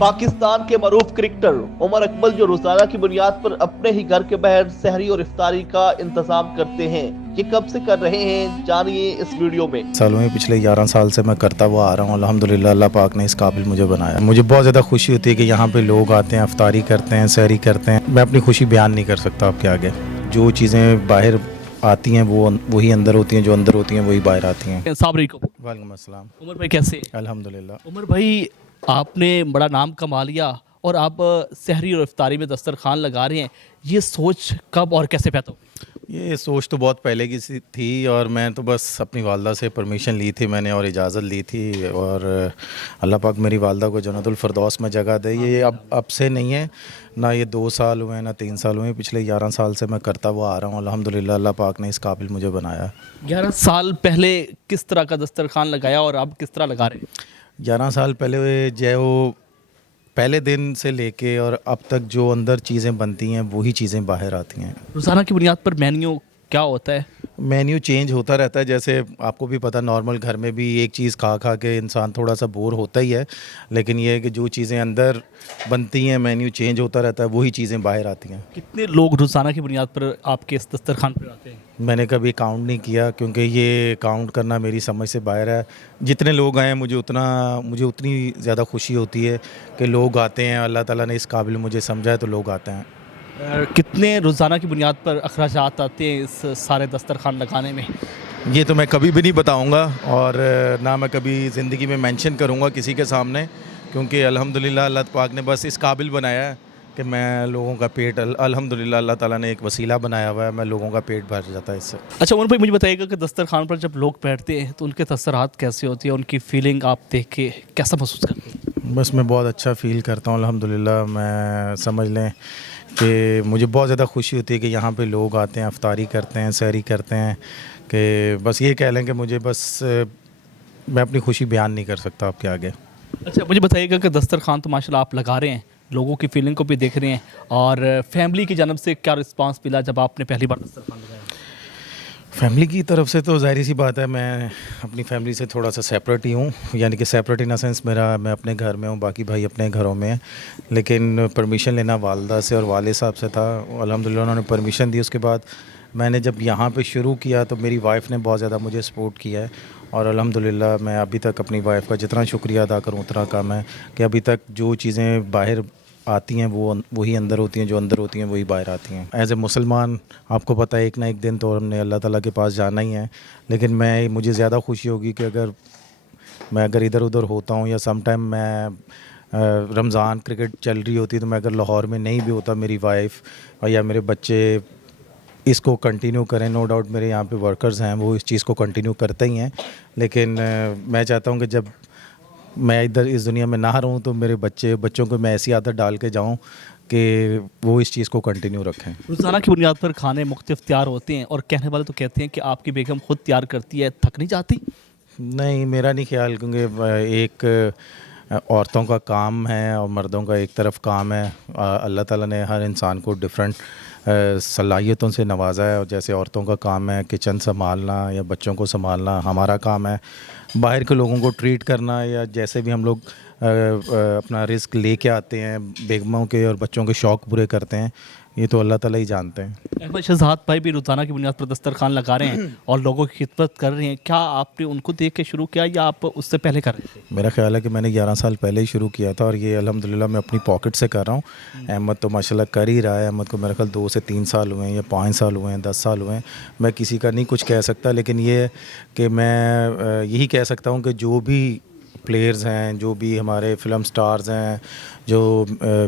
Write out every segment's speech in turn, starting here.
पाकिस्तान के मरूफ क्रिकेटर उमर अकमल जो रोजाना की बुनियाद पर अपने ही घर के बाहर सहरी और इफ्तारी का इंतजाम करते हैं, ये कब से कर रहे हैं जानिए इस वीडियो में। सालों में पिछले 11 साल से मैं करता हुआ आ रहा हूँ। अल्हम्दुलिल्लाह अल्लाह पाक ने इस काबिल मुझे बनाया। मुझे बहुत ज़्यादा खुशी होती है कि यहाँ पे लोग आते हैं, इफ्तारी करते हैं, सहरी करते हैं। मैं अपनी खुशी बयान नहीं कर सकता आपके आगे। जो चीज़ें बाहर आती हैं वो वही अंदर होती हैं, जो अंदर होती हैं वही बाहर आती हैं। वालेकुम अस्सलाम। उमर भाई कैसे? अल्हम्दुलिल्लाह। उमर भाई आपने बड़ा नाम कमा लिया और आप सहरी और इफ्तारी में दस्तरखान लगा रहे हैं, ये सोच कब और कैसे पैदा हुई? ये सोच तो बहुत पहले की सी थी और मैं तो बस अपनी वालदा से परमिशन ली थी मैंने और इजाज़त ली थी। और अल्लाह पाक मेरी वालदा को जन्नतुल फिरदौस में जगह दे। ये अब से नहीं है, ना ये 2 साल हुए ना 3 साल हुए, पिछले 11 साल से मैं करता हुआ आ रहा हूँ। अल्हम्दुलिल्लाह अल्लाह पाक ने इस काबिल मुझे बनाया। 11 साल पहले किस तरह का दस्तरखान लगाया और अब किस तरह लगा रहे हैं? 11 साल पहले जो वो पहले दिन से लेके और अब तक जो अंदर चीज़ें बनती हैं वही चीज़ें बाहर आती हैं। रोज़ाना की बुनियाद पर मेन्यू क्या होता है? मेन्यू चेंज होता रहता है। जैसे आपको भी पता, नॉर्मल घर में भी एक चीज़ खा खा के इंसान थोड़ा सा बोर होता ही है, लेकिन ये है कि जो चीज़ें अंदर बनती हैं मेन्यू चेंज होता रहता है, वही चीज़ें बाहर आती हैं। कितने लोग रोज़ाना की बुनियाद पर आपके इस दस्तरखान पर आते हैं? मैंने कभी काउंट नहीं किया क्योंकि ये काउंट करना मेरी समझ से बाहर है। जितने लोग आए मुझे उतनी ज़्यादा खुशी होती है कि लोग आते हैं। अल्लाह ताला ने इस काबिल मुझे समझा है तो लोग आते हैं। कितने रोज़ाना की बुनियाद पर अखराजात आते हैं इस सारे दस्तरखान लगाने में? ये तो मैं कभी भी नहीं बताऊंगा और ना मैं कभी ज़िंदगी में मेंशन करूंगा किसी के सामने, क्योंकि अल्हम्दुलिल्लाह अल्लाह पाक ने बस इस काबिल बनाया है कि मैं लोगों का पेट, अल्हम्दुलिल्लाह अल्लाह ताला ने एक वसीला बनाया हुआ है, मैं लोगों का पेट भर जाता है इससे। अच्छा उमर भाई, मुझे बताइएगा कि दस्तरखान पर जब लोग बैठते हैं तो उनके तसरात कैसे होती है, उनकी फीलिंग आप देख के कैसा महसूस करते हैं? बस मैं बहुत अच्छा फ़ील करता हूँ अल्हम्दुलिल्लाह। मैं समझ लें कि मुझे बहुत ज़्यादा खुशी होती है कि यहाँ पे लोग आते हैं, इफ्तारी करते हैं, सहरी करते हैं, कि बस ये कह लें कि मुझे बस मैं अपनी खुशी बयान नहीं कर सकता आपके आगे। अच्छा मुझे बताइएगा कि दस्तरखान तो माशाल्लाह आप लगा रहे हैं, लोगों की फीलिंग को भी देख रहे हैं, और फैमिली की जानब से क्या रिस्पांस मिला जब आपने पहली बार दस्तरखान लगाया? फैमिली की तरफ से तो ज़ाहिर सी बात है, मैं अपनी फैमिली से थोड़ा सा सेपरेट ही हूँ, यानी कि सेपरेट इन द सेंस मैं अपने घर में हूँ, बाकी भाई अपने घरों में हैं। लेकिन परमिशन लेना वालदा से और वाले साहब से था। अल्हम्दुलिल्लाह उन्होंने परमिशन दी। उसके बाद मैंने जब यहाँ पे शुरू किया तो मेरी वाइफ़ ने बहुत ज़्यादा मुझे सपोर्ट किया है और अल्हम्दुलिल्लाह मैं अभी तक अपनी वाइफ़ का जितना शुक्रिया अदा करूँ उतना कम है कि अभी तक जो चीज़ें बाहर आती हैं वो वही अंदर होती हैं, जो अंदर होती हैं वही बाहर आती हैं। एज़ ए मुसलमान आपको पता है एक ना एक दिन तो हमने अल्लाह ताला के पास जाना ही है, लेकिन मुझे ज़्यादा खुशी होगी कि अगर इधर उधर होता हूँ या सम टाइम मैं रमज़ान क्रिकेट चल रही होती तो मैं अगर लाहौर में नहीं भी होता, मेरी वाइफ़ और या मेरे बच्चे इसको कंटिन्यू करें। नो डाउट मेरे यहाँ पे वर्कर्स हैं वो इस चीज़ को कंटिन्यू करते ही हैं, लेकिन मैं चाहता हूँ कि जब मैं इधर इस दुनिया में ना रहूँ तो मेरे बच्चों को मैं ऐसी आदत डाल के जाऊँ कि वो इस चीज़ को कंटिन्यू रखें। रोज़ाना की बुनियाद पर खाने मुख्तलिफ तैयार होते हैं और कहने वाले तो कहते हैं कि आपकी बेगम खुद तैयार करती है, थक नहीं जाती? नहीं, मेरा नहीं ख्याल, क्योंकि एक औरतों का काम है और मर्दों का एक तरफ काम है। अल्लाह ताला ने हर इंसान को डिफरेंट सलाहियतों से नवाजा है, और जैसे औरतों का काम है किचन संभालना या बच्चों को संभालना, हमारा काम है बाहर के लोगों को ट्रीट करना, या जैसे भी हम लोग अपना रिस्क लेके आते हैं बेगमों के और बच्चों के शौक़ पूरे करते हैं, ये तो अल्लाह ताला ही जानते हैं। अहमद शहजाद भाई भी रोज़ाना की बुनियाद पर दस्तरखान लगा रहे हैं और लोगों की खिदमत कर रहे हैं, क्या आपने उनको देख के शुरू किया या आप उससे पहले कर रहे थे? मेरा ख्याल है कि मैंने 11 साल पहले ही शुरू किया था और ये अल्हम्दुलिल्लाह मैं अपनी पॉकेट से कर रहा हूँ। अहमद तो माशाल्लाह कर ही रहा है। अहमद को मेरा ख्याल 2 से 3 साल हुए हैं या 5 साल हुए हैं, 10 साल हुए हैं। मैं किसी का नहीं कुछ कह सकता, लेकिन ये है कि मैं यही कह सकता हूँ कि जो भी प्लेयर्स हैं, जो भी हमारे फ़िल्म स्टार्स हैं, जो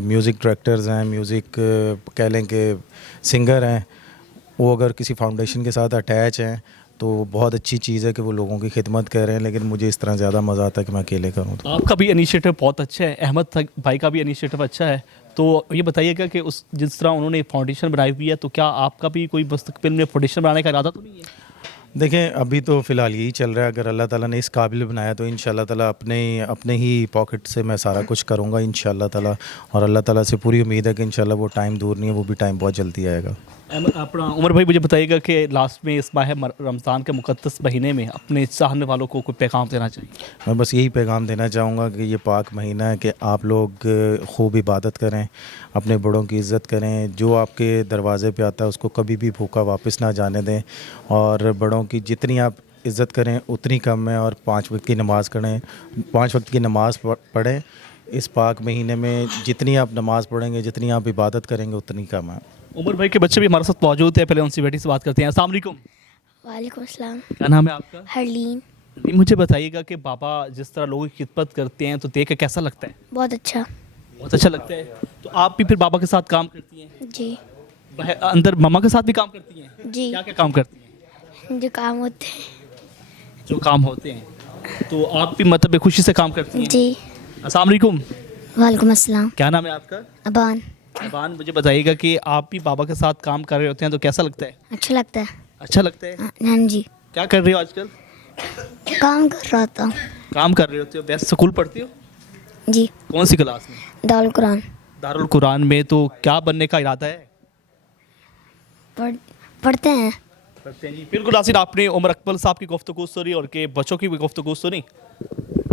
म्यूज़िक डायरेक्टर्स हैं, म्यूज़िक कह लें कि सिंगर हैं, वो अगर किसी फाउंडेशन के साथ अटैच हैं तो बहुत अच्छी चीज़ है कि वो लोगों की खिदमत कर रहे हैं, लेकिन मुझे इस तरह ज़्यादा मज़ा आता है कि मैं अकेले करूँ। तो आपका भी इनिशिएटिव बहुत अच्छा है, अहमद भाई का भी इनिशिएटिव अच्छा है, तो ये बताइएगा कि उस जिस तरह उन्होंने फाउंडेशन बनाई हुई है, तो क्या आपका भी कोई मुस्तकबिल में फाउंडेशन बनाने का इरादा तो नहीं है? دیکھیں ابھی تو فی الحال یہی چل رہا ہے. اگر اللہ تعالیٰ نے اس قابل بنایا تو انشاءاللہ تعالیٰ اپنے ہی پاکٹ سے میں سارا کچھ کروں گا انشاءاللہ تعالیٰ. اور اللہ تعالیٰ سے پوری امید ہے کہ انشاءاللہ وہ ٹائم دور نہیں ہے, وہ بھی ٹائم بہت جلدی آئے گا. اپنا عمر بھائی مجھے بتائیے گا کہ لاسٹ میں اس ماہ رمضان کے مقدس مہینے میں اپنے چاہنے والوں کو کوئی پیغام دینا چاہیے. میں بس یہی پیغام دینا چاہوں گا کہ یہ پاک مہینہ ہے کہ آپ لوگ خوب عبادت کریں, اپنے بڑوں کی عزت کریں, جو آپ کے دروازے پہ آتا ہے اس کو کبھی بھی بھوکا واپس نہ جانے دیں, اور بڑوں کی جتنی آپ عزت کریں اتنی کم ہے, اور 5 وقت کی نماز کریں, 5 وقت کی نماز پڑھیں. اس پاک مہینے میں جتنی آپ نماز پڑھیں گے, جتنی آپ عبادت کریں گے اتنی کم ہے. عمر بھائی کے بچے بھی ہمارے ساتھ موجود ہیں, پہلے ان سے بیٹی سے بات کرتے ہیں. السلام علیکم. وعلیکم السلام. کیا نام ہے آپ کا؟ ہرلین. مجھے بتائیے گا کہ بابا جس طرح لوگوں کی خدمت کرتے ہیں تو دیکھ کے کیسا لگتا ہے؟ بہت اچھا. بہت اچھا لگتا ہے. تو آپ بھی پھر بابا کے ساتھ کام کرتی ہیں؟ جی. اندر مما کے ساتھ بھی کام کرتی ہیں؟ جی. کیا کیا کام کرتی ہیں؟ جو کام ہوتے ہیں. جو کام ہوتے ہیں. تو آپ بھی مطلب خوشی سے کام کرتی ہیں؟ جی. السلام علیکم. وعلیکم السلام. کیا نام ہے آپ کا؟ ابان. ابان, مجھے بتائیے گا کہ آپ بھی بابا کے ساتھ کام کر رہے ہوتے ہیں تو کیسا لگتا ہے؟ اچھا لگتا ہے. اچھا لگتا ہے. ہاں جی. کیا کر رہے ہو آج کل؟ کام کر رہا تھا. کام کر رہے ہوتے ہو. بیسٹ اسکول پڑھتی ہو؟ جی. کون سی کلاس میں؟ دارالقرآن. دارالقرآن میں. تو کیا بننے کا ارادہ ہے؟ پڑھتے ہیں. پڑھتے ہیں جی. بالکل ناظرین, آپ نے عمر اکمل صاحب کی گفتگو سنی اور کہ بچوں کی بھی گفتگو سنی.